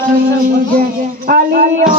Ali, Ali, Ali.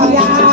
好呀。